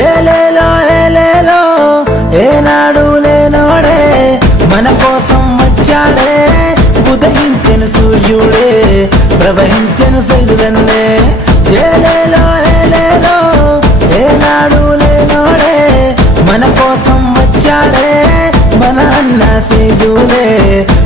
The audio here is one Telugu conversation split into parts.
ఏలేలో ఏలేలో ఏనాడు లేనోడే మన కోసం వచ్చాడే ఉదయించెను సూర్యుడే ప్రవహించెను సైదులన్నే ఏలేలో ఏలేలో ఏనాడు లేనోడే మన కోసం వచ్చాడే మన అన్న సైదులే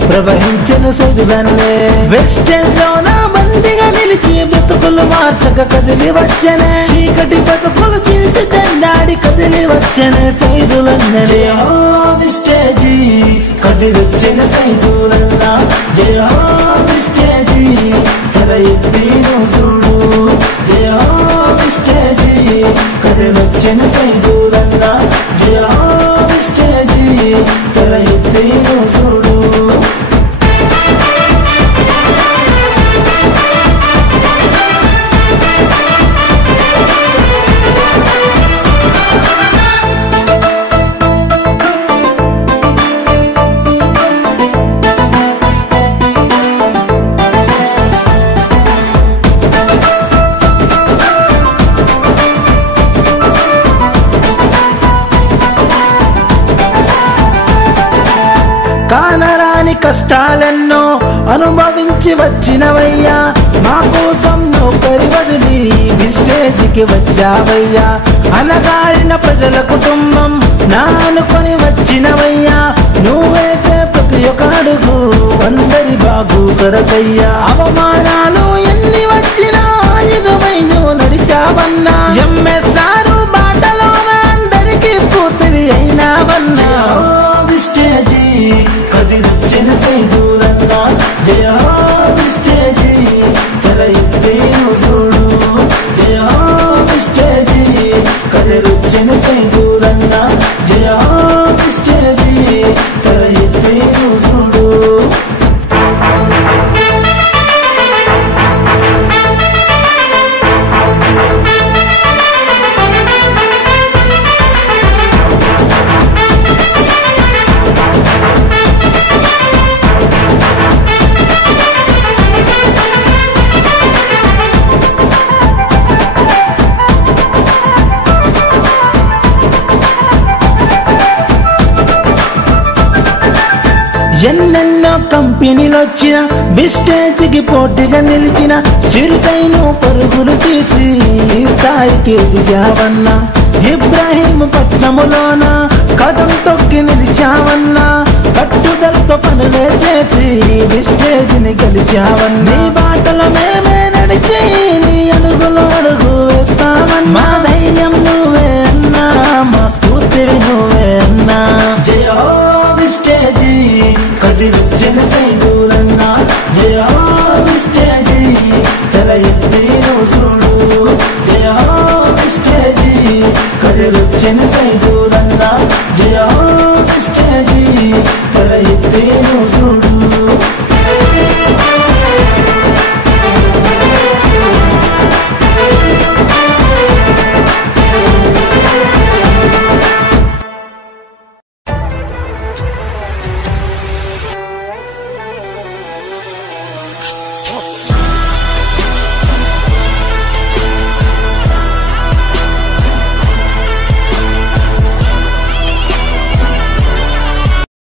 ప్రవహించెను సైదులన్నే వెస్టేజ్ లోన బందిగా నిలిచి బ్రతుకులు మార్చక కదిలి వచ్చనే చీకటి బతుకులు చీల్చి చెండాడి కదిలి వచ్చనే సైదులన్నే విస్టేజీ కదిలొచ్చిన సైదులన్నా జయ విస్టేజీ తల ఎత్తి చూడు జయ విస్టేజీ కదిలొచ్చిన సైదులన్నా జయ విస్టేజీ తల ఎత్తి చూడు కానరాని కష్టాలెన్నో అనుభవించి వచ్చినవయ్యా మా కోసం నౌకరి వదిలి విస్టేజ్కి వచ్చావయ్యా అనగారిన ప్రజల కుటుంబం నా అనుకొని వచ్చినవయ్యా నువ్వేసే ప్రతి ఒక్క అడుగు అందరి బాగు కొరకయ్యా అవమానాలు ఎన్ని వచ్చినా ఆయుధమై నువ్వు నడిచావన్నా ఎంఎస్ఆర్ బాటలోన అందరికీ స్ఫూర్తివి అయినావన్నా విస్టేజీ కదిలొచ్చిన సైదులన్నా జయ విస్టేజీ తల ఎత్తి చూడు జయ విస్టేజీ కదిలొచ్చిన సైదులన్నా జయ విస్టేజీ తల ఎత్తి చూడు ఎన్నెన్నో కంపెనీలు వచ్చిన విస్టేజ్కి పోటీగా నిలిచిన చిరుకైను పరుగులు తీసి స్థాయికి ఎదిగావన్నా ఇబ్రాహీం పట్నములోన కదం తొక్కి నిలిచావన్నా పట్టుదలతో పనులే చేసి విస్టేజ్ని గెలిచావన్నా నీ బాటలో మేమే నడిచి నీ అడుగులో అడుగు వేస్తామన్నా మా ధైర్యం నువ్వే అన్నా మా స్ఫూర్తివి నువ్వే అన్నా జయ విస్టేజీ కదిలొచ్చిన సైదు